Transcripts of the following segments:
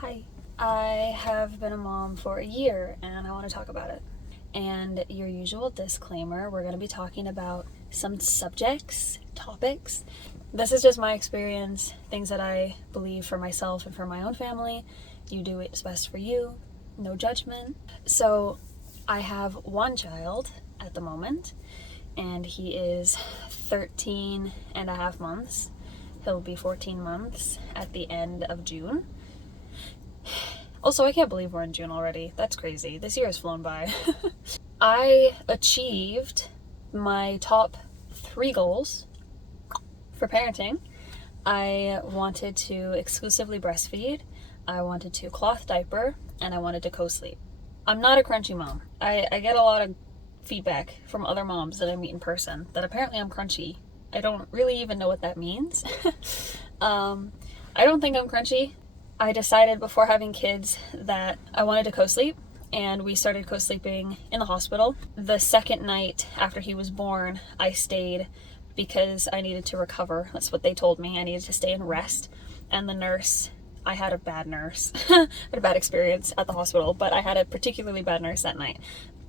Hi. I have been a mom for a year and I want to talk about it. And your usual disclaimer, we're going to be talking about some subjects, topics. This is just my experience, things that I believe for myself and for my own family. You do what's best for you, no judgment. So I have one child at the moment, and he is 13 and a half months. He'll be 14 months at the end of June. Also, I can't believe we're in June already. That's crazy. This year has flown by. I achieved my top 3 goals for parenting. I wanted to exclusively breastfeed, I wanted to cloth diaper, and I wanted to co-sleep. I'm not a crunchy mom. I get a lot of feedback from other moms that I meet in person that apparently I'm crunchy. I don't really even know what that means. I don't think I'm crunchy. I decided before having kids that I wanted to co-sleep, and we started co-sleeping in the hospital. The second night after he was born, I stayed because I needed to recover. That's what they told me. I needed to stay and rest. And the nurse, I had a bad nurse. I had a bad experience at the hospital, but I had a particularly bad nurse that night.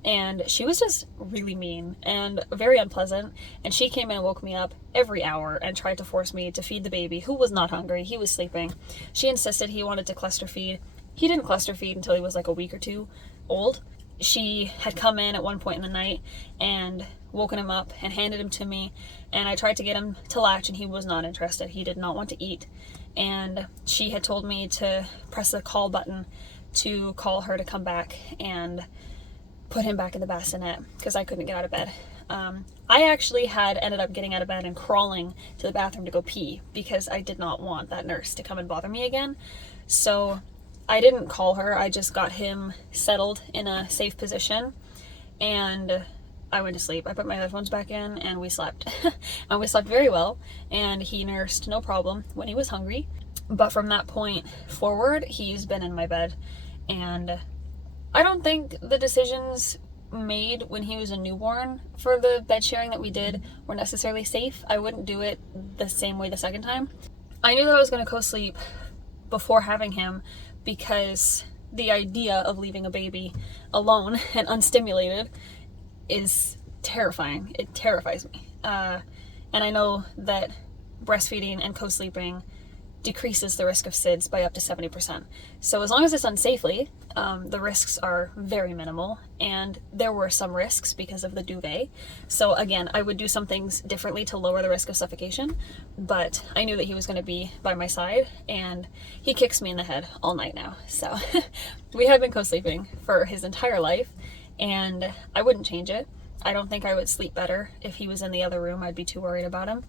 And she was just really mean and very unpleasant. And she came in and woke me up every hour and tried to force me to feed the baby, who was not hungry. He was sleeping. She insisted he wanted to cluster feed. He didn't cluster feed until he was like a week or 2 old. She had come in at one point in the night and woken him up and handed him to me. And I tried to get him to latch, and he was not interested. He did not want to eat. And she had told me to press the call button to call her to come back and put him back in the bassinet because I couldn't get out of bed. I actually had ended up getting out of bed and crawling to the bathroom to go pee because I did not want that nurse to come and bother me again. So I didn't call her. I just got him settled in a safe position and I went to sleep. I put my headphones back in and we slept. And we slept very well, and he nursed no problem when he was hungry. But from that point forward, he's been in my bed, and I don't think the decisions made when he was a newborn for the bed sharing that we did were necessarily safe. I wouldn't do it the same way the second time. I knew that I was going to co-sleep before having him because the idea of leaving a baby alone and unstimulated is terrifying. It terrifies me. And I know that breastfeeding and co-sleeping decreases the risk of SIDS by up to 70%. So as long as it's done safely, the risks are very minimal, and there were some risks because of the duvet. So again, I would do some things differently to lower the risk of suffocation, but I knew that he was going to be by my side, and he kicks me in the head all night now. So we have been co-sleeping for his entire life, and I wouldn't change it. I don't think I would sleep better if he was in the other room. I'd be too worried about him.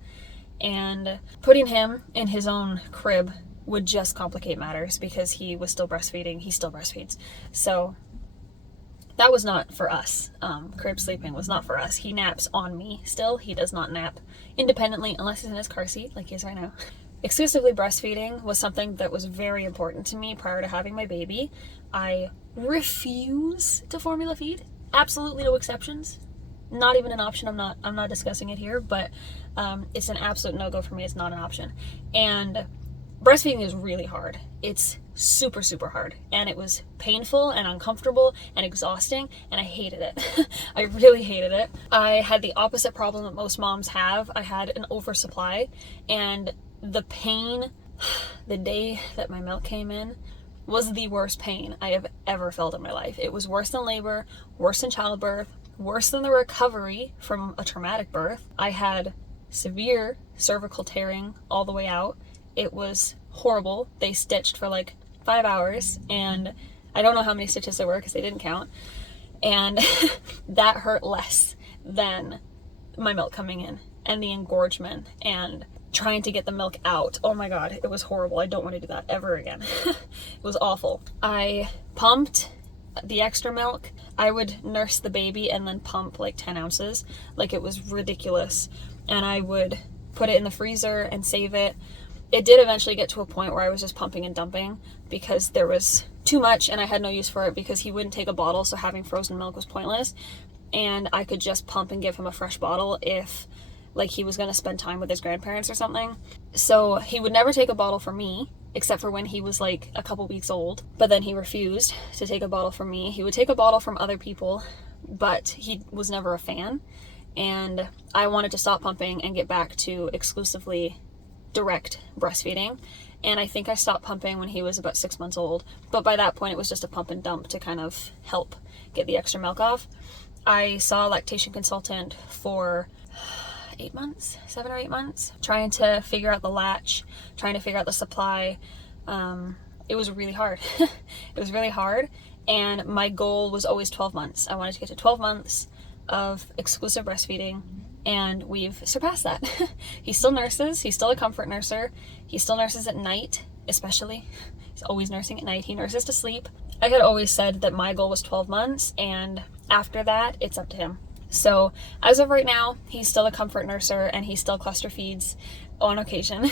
And putting him in his own crib would just complicate matters because he was still breastfeeding. He still breastfeeds. So that was not for us. Crib sleeping was not for us. He naps on me still. He does not nap independently unless he's in his car seat like he is right now. Exclusively breastfeeding was something that was very important to me prior to having my baby. I refuse to formula feed. Absolutely no exceptions. Not even an option. I'm not discussing it here, but it's an absolute no-go for me. It's not an option. And breastfeeding is really hard. It's super, super hard. And it was painful and uncomfortable and exhausting, and I hated it. I really hated it. I had the opposite problem that most moms have. I had an oversupply, and the pain the day that my milk came in was the worst pain I have ever felt in my life. It was worse than labor, worse than childbirth, worse than the recovery from a traumatic birth. I had severe cervical tearing all the way out. It was horrible. They stitched for like 5 hours, and I don't know how many stitches there were because they didn't count. And that hurt less than my milk coming in and the engorgement and trying to get the milk out. Oh my God, it was horrible. I don't want to do that ever again. It was awful. I pumped the extra milk. I would nurse the baby and then pump like 10 ounces. Like, it was ridiculous. And I would put it in the freezer and save it. It did eventually get to a point where I was just pumping and dumping because there was too much and I had no use for it because he wouldn't take a bottle, so having frozen milk was pointless. And I could just pump and give him a fresh bottle if like he was going to spend time with his grandparents or something. So he would never take a bottle from me except for when he was like a couple weeks old. But then he refused to take a bottle from me. He would take a bottle from other people, but he was never a fan. And I wanted to stop pumping and get back to exclusively direct breastfeeding. And I think I stopped pumping when he was about 6 months old. But by that point, it was just a pump and dump to kind of help get the extra milk off. I saw a lactation consultant for 8 months, 7 or 8 months, trying to figure out the latch, trying to figure out the supply. It was really hard. It was really hard. And my goal was always 12 months. I wanted to get to 12 months of exclusive breastfeeding, and we've surpassed that. He still nurses. He's still a comfort nurser. He still nurses at night, especially. He's always nursing at night. He nurses to sleep. I had always said that my goal was 12 months, and after that, it's up to him. So as of right now, he's still a comfort nurser, and he still cluster feeds on occasion.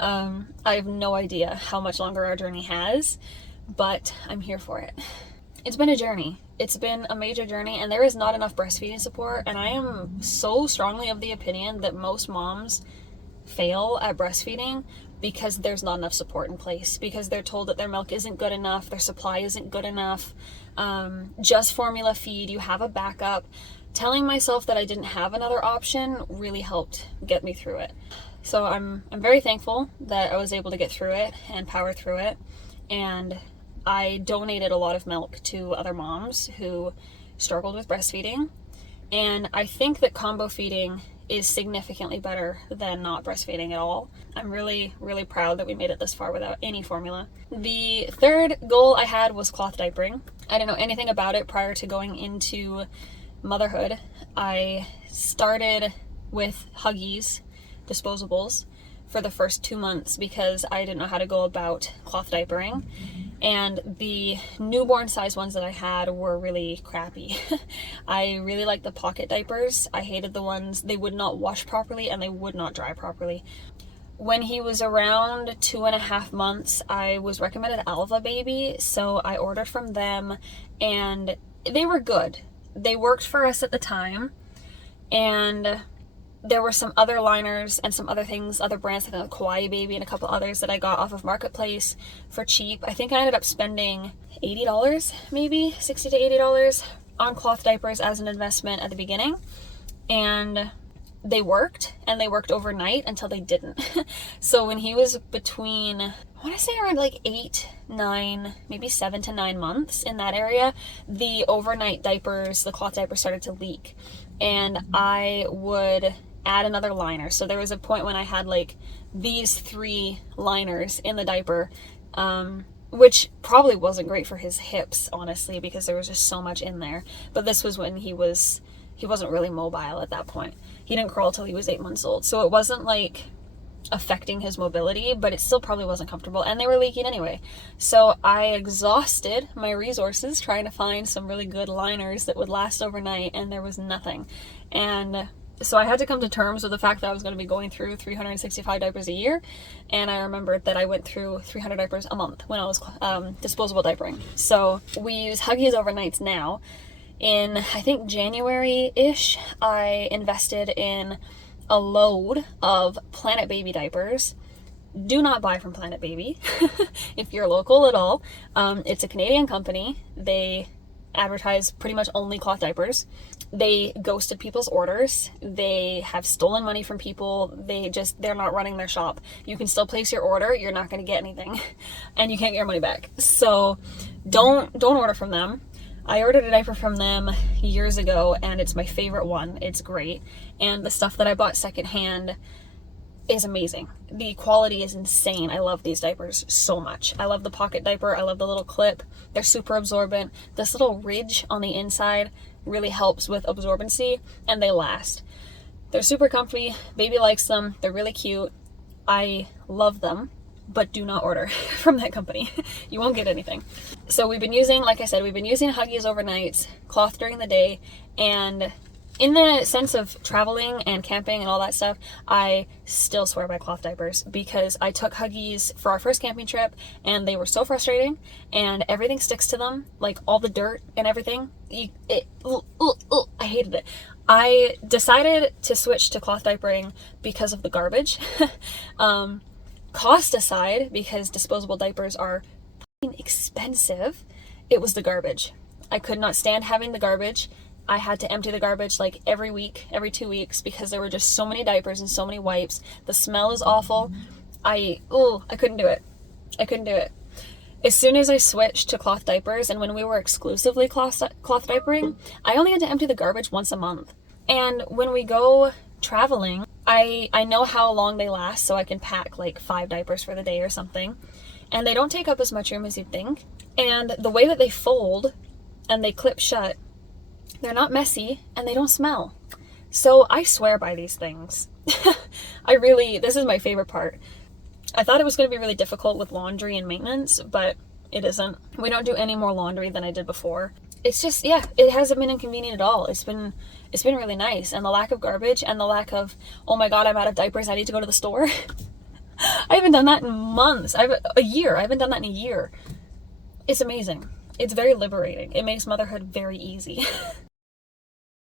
I have no idea how much longer our journey has, but I'm here for it. It's been a journey. It's been a major journey, and there is not enough breastfeeding support, and I am so strongly of the opinion that most moms fail at breastfeeding because there's not enough support in place, because they're told that their milk isn't good enough, their supply isn't good enough, just formula feed, you have a backup. Telling myself that I didn't have another option really helped get me through it. So I'm very thankful that I was able to get through it and power through it. And I donated a lot of milk to other moms who struggled with breastfeeding. And I think that combo feeding is significantly better than not breastfeeding at all. I'm really, really proud that we made it this far without any formula. The third goal I had was cloth diapering. I didn't know anything about it prior to going into motherhood. I started with Huggies disposables for the first 2 months because I didn't know how to go about cloth diapering, and the newborn size ones that I had were really crappy. I really liked the pocket diapers. I hated the ones, they would not wash properly and they would not dry properly. When he was around 2.5 months, I was recommended Alva Baby, so I ordered from them, and they were good. They worked for us at the time, and there were some other liners and some other things, other brands like Kawaii Baby and a couple others that I got off of Marketplace for cheap. I think I ended up spending $80, maybe $60 to $80 on cloth diapers as an investment at the beginning, and they worked, and they worked overnight until they didn't. So when he was between, I want to say around like 8, 9, maybe 7 to 9 months, in that area, the overnight diapers, the cloth diapers started to leak, and I would add another liner. So there was a point when I had like these 3 liners in the diaper, which probably wasn't great for his hips, honestly, because there was just so much in there. But this was when he wasn't really mobile at that point. He didn't crawl till he was 8 months old. So it wasn't like affecting his mobility, but it still probably wasn't comfortable, and they were leaking anyway. So I exhausted my resources trying to find some really good liners that would last overnight, and there was nothing. And so I had to come to terms with the fact that I was going to be going through 365 diapers a year, and I remembered that I went through 300 diapers a month when I was disposable diapering. So we use Huggies overnights now. In, I think, January-ish, I invested in a load of Planet Baby diapers. Do not buy from Planet Baby if you're local at all. It's a Canadian company. They advertise pretty much only cloth diapers. They ghosted people's orders. They have stolen money from people. They're not running their shop. You can still place your order. You're not going to get anything, and you can't get your money back. So don't order from them. I ordered a diaper from them years ago, and it's my favorite one. It's great. And the stuff that I bought secondhand is amazing. The quality is insane. I love these diapers so much. I love the pocket diaper. I love the little clip. They're super absorbent. This little ridge on the inside really helps with absorbency, and they last. They're super comfy. Baby likes them. They're really cute. I love them. But do not order from that company. You won't get anything. So we've been using, like I said, we've been using Huggies overnights, cloth during the day, and in the sense of traveling and camping and all that stuff, I still swear by cloth diapers, because I took Huggies for our first camping trip, and they were so frustrating, and everything sticks to them, like all the dirt and everything. I hated it. I decided to switch to cloth diapering because of the garbage. cost aside, because disposable diapers are expensive, it was the garbage. I could not stand having the garbage. I had to empty the garbage like every week, every 2 weeks, because there were just so many diapers and so many wipes. The smell is awful. I couldn't do it. I couldn't do it. As soon as I switched to cloth diapers, and when we were exclusively cloth diapering, I only had to empty the garbage once a month. And when we go traveling, I know how long they last, so I can pack like 5 diapers for the day or something. And they don't take up as much room as you'd think. And the way that they fold and they clip shut, they're not messy and they don't smell. So I swear by these things. This is my favorite part. I thought it was going to be really difficult with laundry and maintenance, but it isn't. We don't do any more laundry than I did before. It's just, it hasn't been inconvenient at all. It's been really nice. And the lack of garbage and the lack of, oh my God, I'm out of diapers, I need to go to the store. I haven't done that in months. A year. I haven't done that in a year. It's amazing. It's very liberating. It makes motherhood very easy.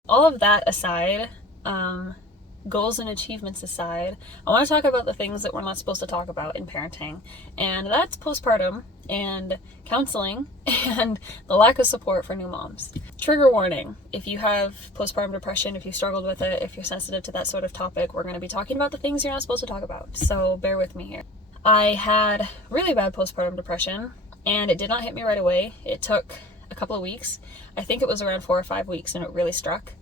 All of that aside, goals and achievements aside, I want to talk about the things that we're not supposed to talk about in parenting. And that's postpartum and counseling and the lack of support for new moms. Trigger warning: if you have postpartum depression, if you struggled with it, if you're sensitive to that sort of topic, we're going to be talking about the things you're not supposed to talk about. So bear with me here. I had really bad postpartum depression, and it did not hit me right away. It took a couple of weeks. I think it was around 4 or 5 weeks, and it really struck.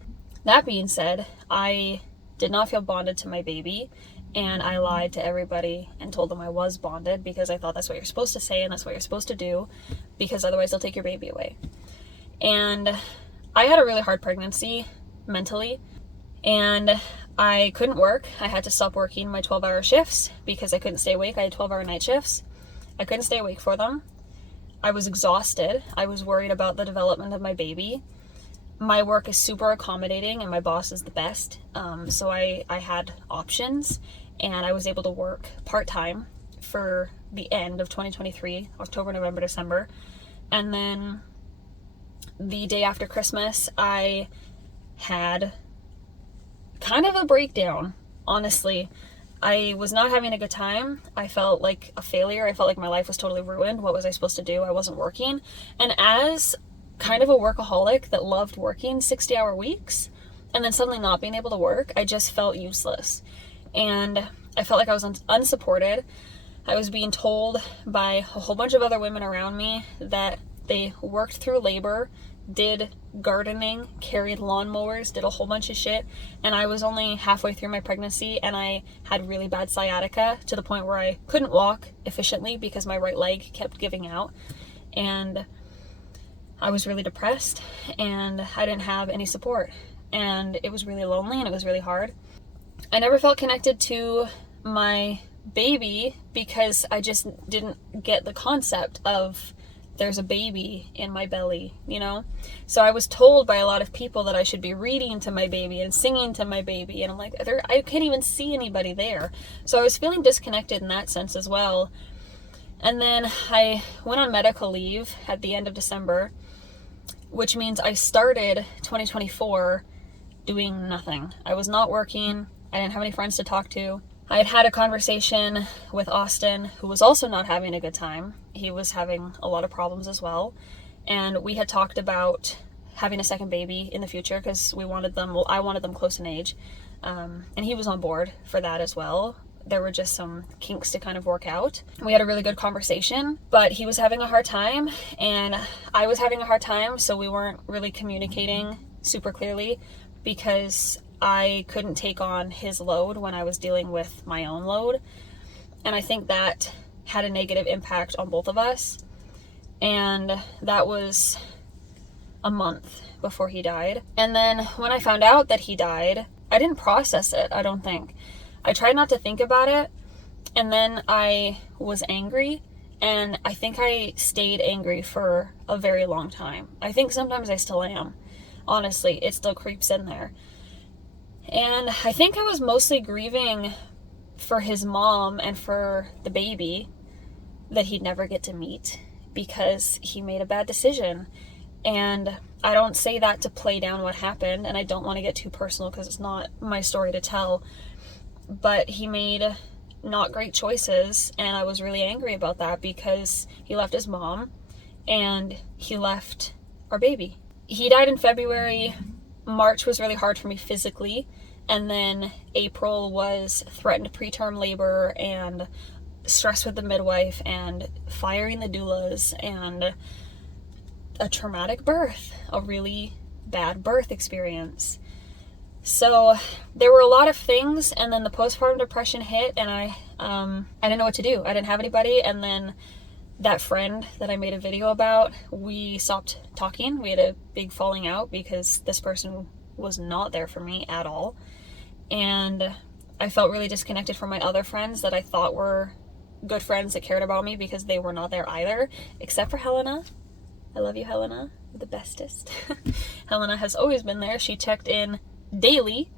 That being said, I did not feel bonded to my baby, and I lied to everybody and told them I was bonded because I thought that's what you're supposed to say and that's what you're supposed to do, because otherwise they'll take your baby away. And I had a really hard pregnancy mentally, and I couldn't work. I had to stop working my 12-hour shifts because I couldn't stay awake. I had 12-hour night shifts. I couldn't stay awake for them. I was exhausted. I was worried about the development of my baby. My work is super accommodating and my boss is the best. So I had options, and I was able to work part-time for the end of 2023, October, November, December. And then the day after Christmas, I had kind of a breakdown, honestly. I was not having a good time. I felt like a failure. I felt like my life was totally ruined. What was I supposed to do? I wasn't working. And as kind of a workaholic that loved working 60-hour weeks and then suddenly not being able to work, I just felt useless. And I felt like I was unsupported. I was being told by a whole bunch of other women around me that they worked through labor, did gardening, carried lawnmowers, did a whole bunch of shit, and I was only halfway through my pregnancy, and I had really bad sciatica to the point where I couldn't walk efficiently because my right leg kept giving out. And I was really depressed, and I didn't have any support, and it was really lonely, and it was really hard. I never felt connected to my baby because I just didn't get the concept of there's a baby in my belly, you know? So I was told by a lot of people that I should be reading to my baby and singing to my baby, and I'm like, I can't even see anybody there. So I was feeling disconnected in that sense as well. And then I went on medical leave at the end of December, which means I started 2024 doing nothing. I was not working. I didn't have any friends to talk to. I had had a conversation with Austin, who was also not having a good time. He was having a lot of problems as well. And we had talked about having a second baby in the future because I wanted them close in age. And he was on board for that as well. There were just some kinks to kind of work out. We had a really good conversation, but he was having a hard time and I was having a hard time, so we weren't really communicating super clearly because I couldn't take on his load when I was dealing with my own load. And I think that had a negative impact on both of us. And that was a month before he died. And then when I found out that he died, I didn't process it, I don't think. I tried not to think about it, and then I was angry, and I think I stayed angry for a very long time. I think sometimes I still am. Honestly, it still creeps in there. And I think I was mostly grieving for his mom and for the baby that he'd never get to meet because he made a bad decision. And I don't say that to play down what happened, and I don't want to get too personal because it's not my story to tell. But he made not great choices, and I was really angry about that because he left his mom and he left our baby. He died in February. March was really hard for me physically, and then April was threatened preterm labor and stress with the midwife and firing the doulas and a traumatic birth, a really bad birth experience. So there were a lot of things, and then the postpartum depression hit, and I didn't know what to do. I didn't have anybody, and then that friend that I made a video about, we stopped talking. We had a big falling out because this person was not there for me at all, and I felt really disconnected from my other friends that I thought were good friends that cared about me, because they were not there either, except for Helena. I love you, Helena. You're the bestest. Helena has always been there. She checked in daily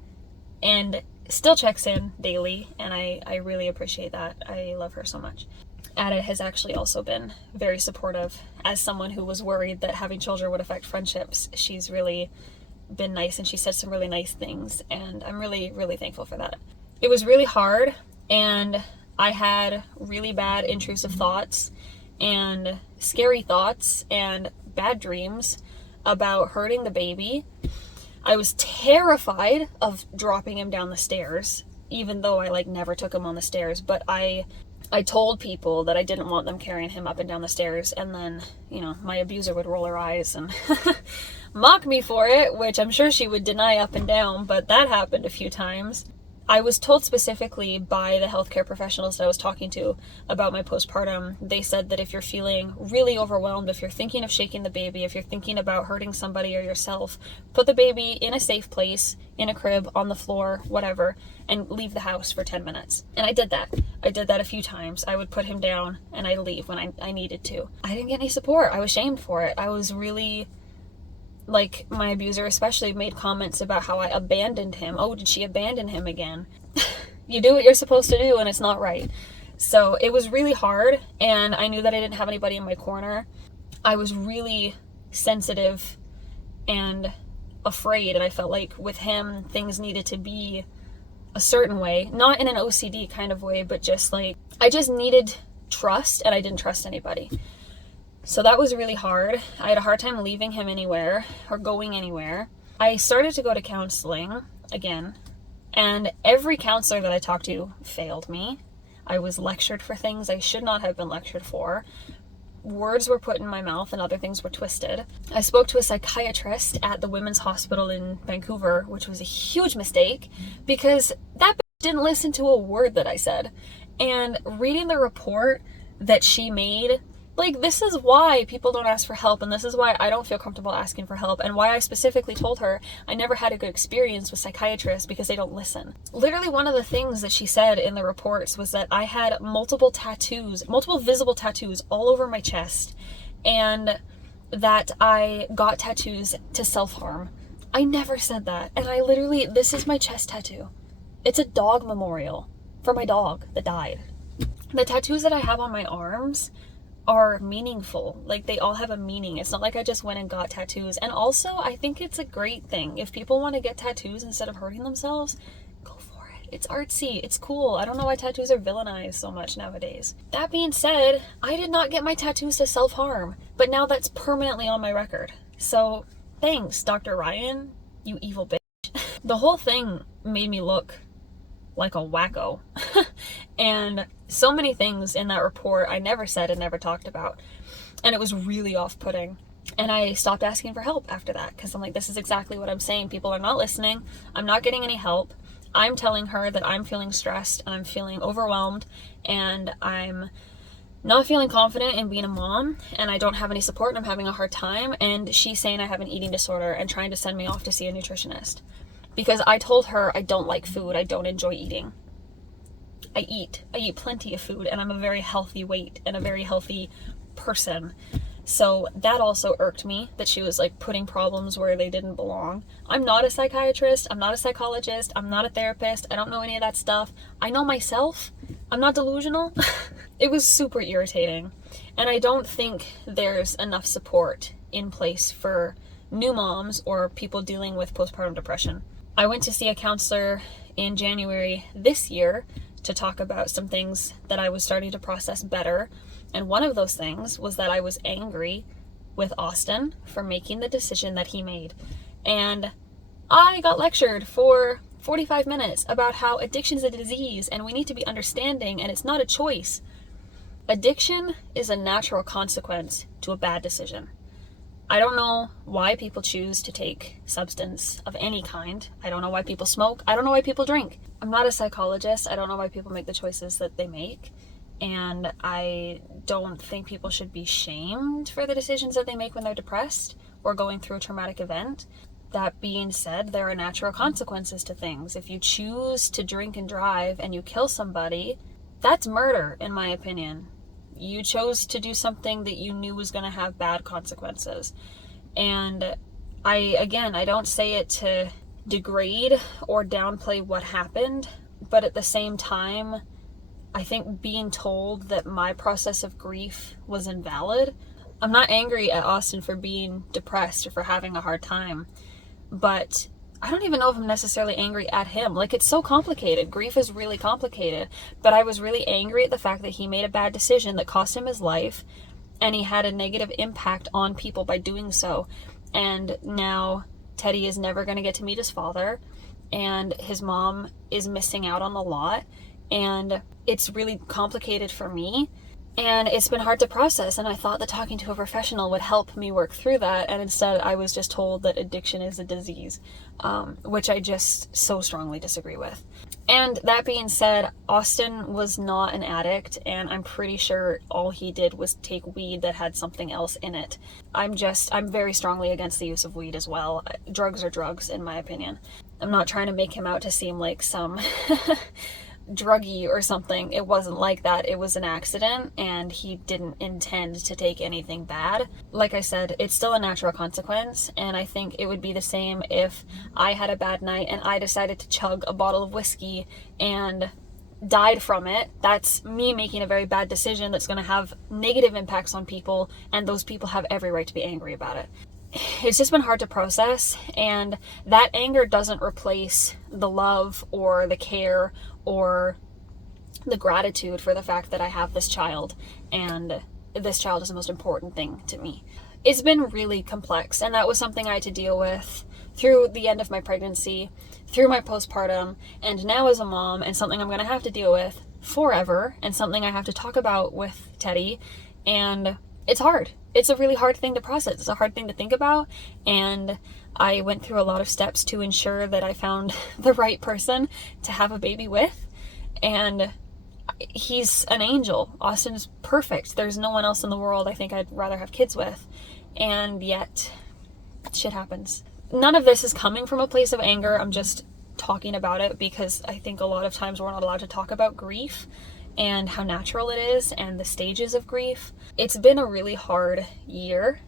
and still checks in daily, and I really appreciate that. I love her so much. Ada has actually also been very supportive. As someone who was worried that having children would affect friendships, she's really been nice, and she said some really nice things, and I'm really, really thankful for that. It was really hard, and I had really bad intrusive thoughts and scary thoughts and bad dreams about hurting the baby. I was terrified of dropping him down the stairs, even though I never took him on the stairs, but I told people that I didn't want them carrying him up and down the stairs, and then, my abuser would roll her eyes and mock me for it, which I'm sure she would deny up and down, but that happened a few times. I was told specifically by the healthcare professionals that I was talking to about my postpartum. They said that if you're feeling really overwhelmed, if you're thinking of shaking the baby, if you're thinking about hurting somebody or yourself, put the baby in a safe place, in a crib, on the floor, whatever, and leave the house for 10 minutes. And I did that. I did that a few times. I would put him down and I'd leave when I needed to. I didn't get any support. I was shamed for it. I was really... my abuser especially made comments about how I abandoned him. Oh, did she abandon him again? You do what you're supposed to do, and it's not right. So it was really hard, and I knew that I didn't have anybody in my corner. I was really sensitive and afraid, and I felt like with him, things needed to be a certain way. Not in an OCD kind of way, but just I just needed trust, and I didn't trust anybody. So that was really hard. I had a hard time leaving him anywhere or going anywhere. I started to go to counseling again, and every counselor that I talked to failed me. I was lectured for things I should not have been lectured for. Words were put in my mouth and other things were twisted. I spoke to a psychiatrist at the Women's Hospital in Vancouver, which was a huge mistake because that bitch didn't listen to a word that I said. And reading the report that she made, this is why people don't ask for help, and this is why I don't feel comfortable asking for help, and why I specifically told her I never had a good experience with psychiatrists because they don't listen. Literally, one of the things that she said in the reports was that I had multiple visible tattoos all over my chest, and that I got tattoos to self-harm. I never said that, and this is my chest tattoo. It's a dog memorial for my dog that died. The tattoos that I have on my arms are meaningful. They all have a meaning. It's not like I just went and got tattoos. And also, I think it's a great thing. If people want to get tattoos instead of hurting themselves, go for it. It's artsy. It's cool. I don't know why tattoos are villainized so much nowadays. That being said, I did not get my tattoos to self-harm, but now that's permanently on my record. So thanks, Dr. Ryan, you evil bitch. The whole thing made me look like a wacko. And so many things in that report I never said and never talked about. And it was really off-putting. And I stopped asking for help after that because I'm this is exactly what I'm saying. People are not listening. I'm not getting any help. I'm telling her that I'm feeling stressed and I'm feeling overwhelmed and I'm not feeling confident in being a mom and I don't have any support and I'm having a hard time. And she's saying I have an eating disorder and trying to send me off to see a nutritionist. Because I told her I don't like food. I don't enjoy eating. I eat plenty of food, and I'm a very healthy weight and a very healthy person. So that also irked me, that she was putting problems where they didn't belong. I'm not a psychiatrist. I'm not a psychologist. I'm not a therapist. I don't know any of that stuff. I know myself. I'm not delusional. It was super irritating. And I don't think there's enough support in place for new moms or people dealing with postpartum depression. I went to see a counselor in January this year to talk about some things that I was starting to process better. And one of those things was that I was angry with Austin for making the decision that he made. And I got lectured for 45 minutes about how addiction is a disease and we need to be understanding and it's not a choice. Addiction is a natural consequence to a bad decision. I don't know why people choose to take substance of any kind. I don't know why people smoke. I don't know why people drink. I'm not a psychologist. I don't know why people make the choices that they make. And I don't think people should be shamed for the decisions that they make when they're depressed or going through a traumatic event. That being said, there are natural consequences to things. If you choose to drink and drive and you kill somebody, that's murder, in my opinion. You chose to do something that you knew was going to have bad consequences. And I don't say it to degrade or downplay what happened, but at the same time, I think being told that my process of grief was invalid. I'm not angry at Austin for being depressed or for having a hard time, but I don't even know if I'm necessarily angry at him. Like, it's so complicated. Grief is really complicated. But I was really angry at the fact that he made a bad decision that cost him his life, and he had a negative impact on people by doing so. And now Teddy is never going to get to meet his father, and his mom is missing out on the lot. And it's really complicated for me, and it's been hard to process, and I thought that talking to a professional would help me work through that, and instead I was just told that addiction is a disease, which I just so strongly disagree with. And that being said, Austin was not an addict, and I'm pretty sure all he did was take weed that had something else in it. I'm very strongly against the use of weed as well. Drugs are drugs, in my opinion. I'm not trying to make him out to seem like some druggy or something. It wasn't like that. It was an accident, and he didn't intend to take anything bad. Like I said, it's still a natural consequence, and I think it would be the same if I had a bad night and I decided to chug a bottle of whiskey and died from it. That's me making a very bad decision that's going to have negative impacts on people, and those people have every right to be angry about it. It's just been hard to process, and that anger doesn't replace the love or the care or the gratitude for the fact that I have this child, and this child is the most important thing to me. It's been really complex, and that was something I had to deal with through the end of my pregnancy, through my postpartum, and now as a mom, and something I'm going to have to deal with forever, and something I have to talk about with Teddy, and it's hard. It's a really hard thing to process. It's a hard thing to think about, and I went through a lot of steps to ensure that I found the right person to have a baby with, and he's an angel. Austin's perfect. There's no one else in the world I think I'd rather have kids with, and yet shit happens. None of this is coming from a place of anger. I'm just talking about it because I think a lot of times we're not allowed to talk about grief and how natural it is and the stages of grief. It's been a really hard year.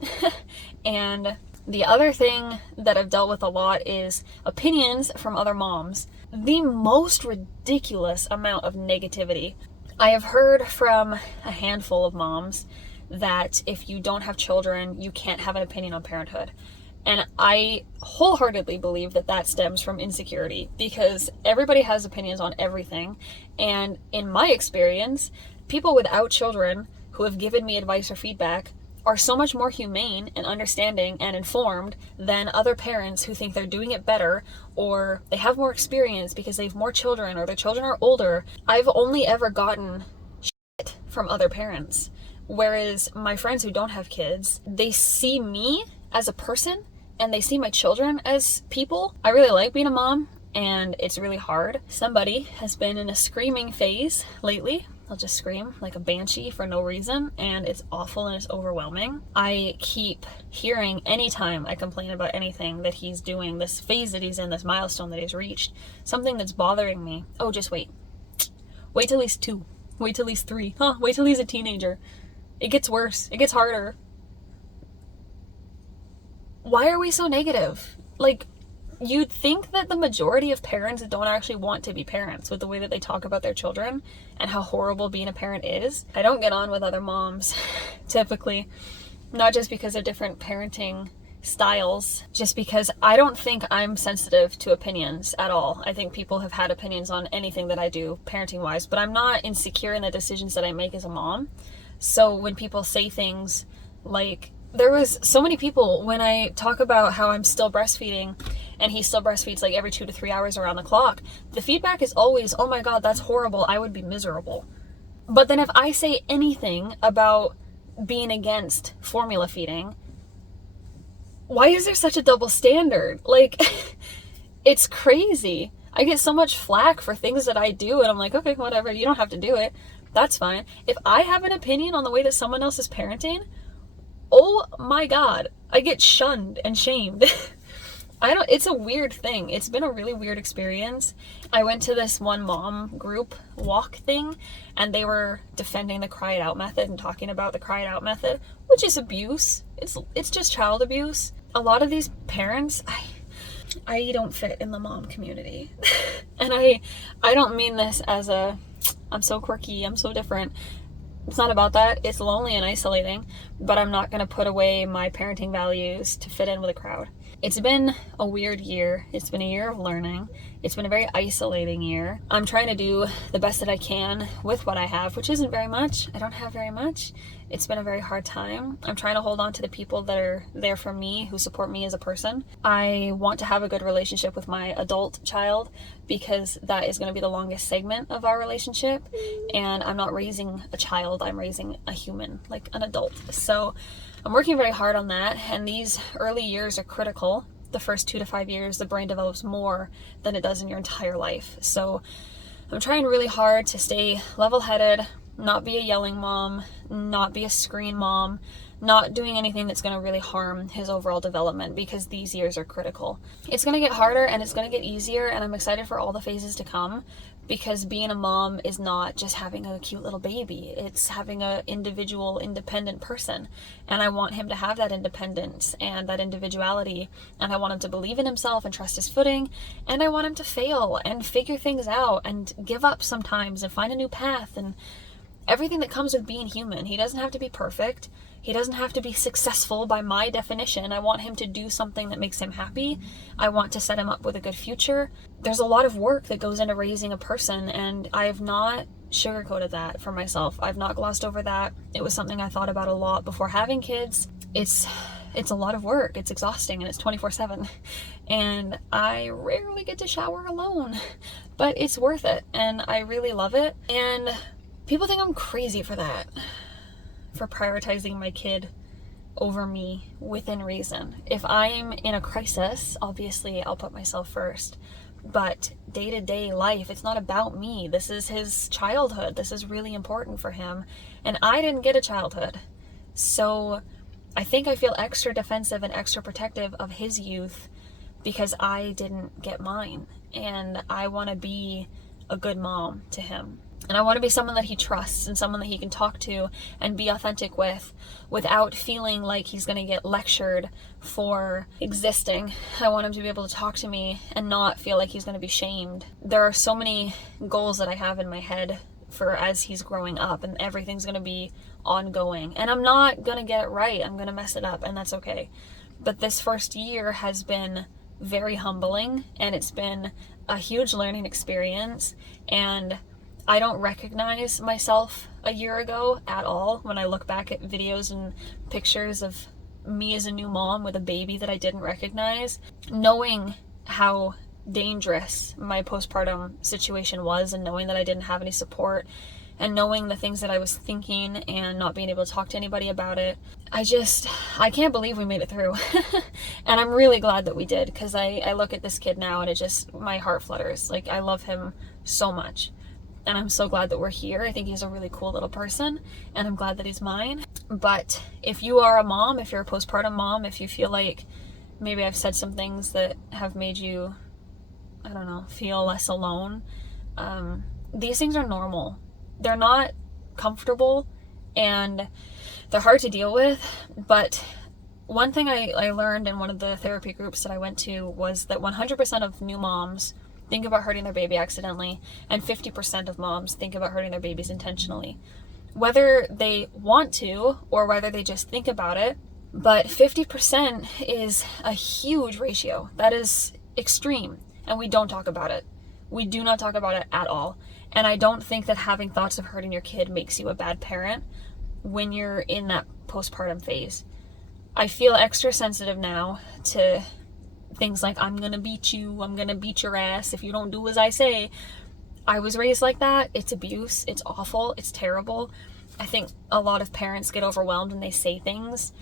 And the other thing that I've dealt with a lot is opinions from other moms. The most ridiculous amount of negativity. I have heard from a handful of moms that if you don't have children, you can't have an opinion on parenthood. And I wholeheartedly believe that that stems from insecurity, because everybody has opinions on everything. And in my experience, people without children who have given me advice or feedback are so much more humane and understanding and informed than other parents who think they're doing it better, or they have more experience because they have more children or their children are older. I've only ever gotten shit from other parents. Whereas my friends who don't have kids, they see me as a person and they see my children as people. I really like being a mom, and it's really hard. Somebody has been in a screaming phase lately. I'll just scream like a banshee for no reason, and it's awful and it's overwhelming. I keep hearing anytime I complain about anything that he's doing, this phase that he's in, this milestone that he's reached, something that's bothering me. Oh, just wait. Wait till he's 2. Wait till he's 3. Wait till he's a teenager. It gets worse. It gets harder. Why are we so negative? Like, you'd think that the majority of parents don't actually want to be parents with the way that they talk about their children and how horrible being a parent is. I don't get on with other moms, typically. Not just because of different parenting styles, just because I don't think I'm sensitive to opinions at all. I think people have had opinions on anything that I do parenting wise, but I'm not insecure in the decisions that I make as a mom. So when people say things like, there was so many people when I talk about how I'm still breastfeeding and he still breastfeeds like every 2 to 3 hours around the clock, the feedback is always, oh my God, that's horrible. I would be miserable. But then if I say anything about being against formula feeding, why is there such a double standard? Like, it's crazy. I get so much flack for things that I do, and I'm like, okay, whatever, you don't have to do it. That's fine. If I have an opinion on the way that someone else is parenting, oh my God, I get shunned and shamed. It's a weird thing. It's been a really weird experience. I went to this one mom group walk thing, and they were defending the cry it out method and talking about the cry it out method, which is abuse. It's just child abuse. A lot of these parents, I don't fit in the mom community. And I don't mean this as I'm so quirky, I'm so different. It's not about that. It's lonely and isolating, but I'm not going to put away my parenting values to fit in with a crowd. It's been a weird year. It's been a year of learning. It's been a very isolating year. I'm trying to do the best that I can with what I have, which isn't very much. I don't have very much. It's been a very hard time. I'm trying to hold on to the people that are there for me, who support me as a person. I want to have a good relationship with my adult child because that is going to be the longest segment of our relationship. And I'm not raising a child, I'm raising a human, like an adult. So I'm working very hard on that. And these early years are critical. The first 2 to 5 years, the brain develops more than it does in your entire life. So I'm trying really hard to stay level-headed, not be a yelling mom, not be a screen mom, not doing anything that's going to really harm his overall development, because these years are critical. It's going to get harder and it's going to get easier, and I'm excited for all the phases to come, because being a mom is not just having a cute little baby. It's having an individual, independent person. And I want him to have that independence and that individuality. And I want him to believe in himself and trust his footing. And I want him to fail and figure things out and give up sometimes and find a new path and everything that comes with being human. He doesn't have to be perfect. He doesn't have to be successful by my definition. I want him to do something that makes him happy. I want to set him up with a good future. There's a lot of work that goes into raising a person, and I have not sugarcoated that for myself. I've not glossed over that. It was something I thought about a lot before having kids. It's a lot of work. It's exhausting, and it's 24/7. And I rarely get to shower alone, but it's worth it, and I really love it. And people think I'm crazy for that, for prioritizing my kid over me within reason. If I'm in a crisis, obviously I'll put myself first. But day-to-day life, it's not about me. This is his childhood. This is really important for him. And I didn't get a childhood. So I think I feel extra defensive and extra protective of his youth because I didn't get mine. And I want to be a good mom to him. And I want to be someone that he trusts and someone that he can talk to and be authentic with without feeling like he's going to get lectured for existing. I want him to be able to talk to me and not feel like he's going to be shamed. There are so many goals that I have in my head for as he's growing up, and everything's going to be ongoing. And I'm not going to get it right. I'm going to mess it up, and that's okay. But this first year has been very humbling, and it's been a huge learning experience. And I don't recognize myself a year ago at all when I look back at videos and pictures of me as a new mom with a baby that I didn't recognize. Knowing how dangerous my postpartum situation was, and knowing that I didn't have any support, and knowing the things that I was thinking and not being able to talk to anybody about it, I can't believe we made it through. And I'm really glad that we did, because I look at this kid now and my heart flutters. Like, I love him so much. And I'm so glad that we're here. I think he's a really cool little person, and I'm glad that he's mine. But if you are a mom, if you're a postpartum mom, if you feel like maybe I've said some things that have made you, I don't know, feel less alone, these things are normal. They're not comfortable, and they're hard to deal with. But one thing I learned in one of the therapy groups that I went to was that 100% of new moms think about hurting their baby accidentally, and 50% of moms think about hurting their babies intentionally. Whether they want to or whether they just think about it, But 50% is a huge ratio. That is extreme, and we don't talk about it. We do not talk about it at all. And I don't think that having thoughts of hurting your kid makes you a bad parent when you're in that postpartum phase. I feel extra sensitive now to things like, I'm gonna beat you, I'm gonna beat your ass if you don't do as I say. I was raised like that. It's abuse. It's awful. It's terrible. I think a lot of parents get overwhelmed when they say things,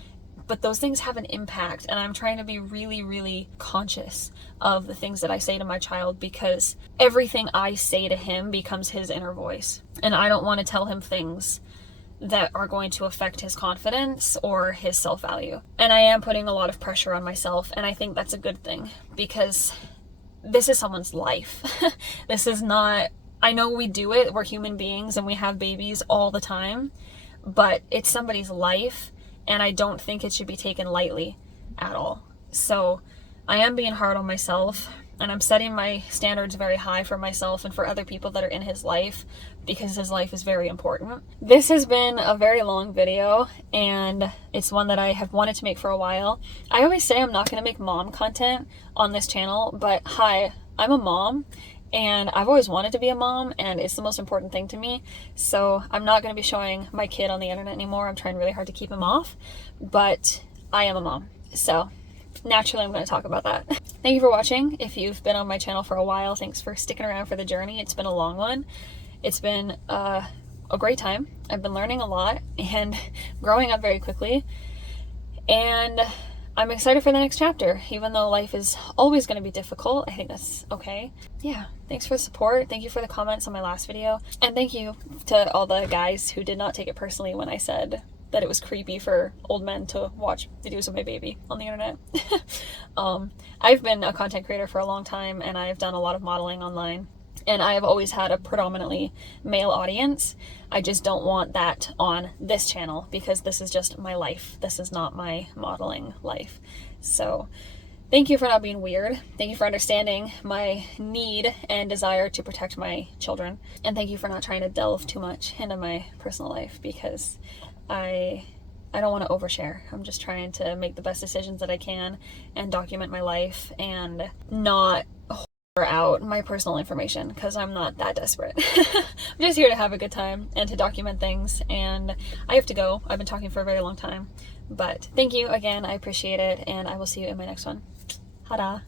but those things have an impact, and I'm trying to be really, really conscious of the things that I say to my child, because everything I say to him becomes his inner voice, and I don't want to tell him things that are going to affect his confidence or his self-value. And I am putting a lot of pressure on myself, and I think that's a good thing, because this is someone's life. This is not, I know we do it, we're human beings and we have babies all the time, but it's somebody's life, and I don't think it should be taken lightly at all. So I am being hard on myself, and I'm setting my standards very high for myself and for other people that are in his life, because his life is very important. This has been a very long video, and it's one that I have wanted to make for a while. I always say I'm not going to make mom content on this channel, but hi, I'm a mom, and I've always wanted to be a mom, and it's the most important thing to me. So I'm not going to be showing my kid on the internet anymore. I'm trying really hard to keep him off, but I am a mom. So naturally, I'm going to talk about that. Thank you for watching. If you've been on my channel for a while, thanks for sticking around for the journey. It's been a long one. It's been a great time. I've been learning a lot and growing up very quickly. And I'm excited for the next chapter. Even though life is always going to be difficult, I think that's okay. Yeah, thanks for the support. Thank you for the comments on my last video. And thank you to all the guys who did not take it personally when I said that it was creepy for old men to watch videos of my baby on the internet. I've been a content creator for a long time, and I've done a lot of modeling online, and I have always had a predominantly male audience. I just don't want that on this channel, because this is just my life. This is not my modeling life. So thank you for not being weird. Thank you for understanding my need and desire to protect my children. And thank you for not trying to delve too much into my personal life, because I don't want to overshare. I'm just trying to make the best decisions that I can and document my life and not whore out my personal information, because I'm not that desperate. I'm just here to have a good time and to document things, and I have to go. I've been talking for a very long time, but thank you again. I appreciate it, and I will see you in my next one. Hada.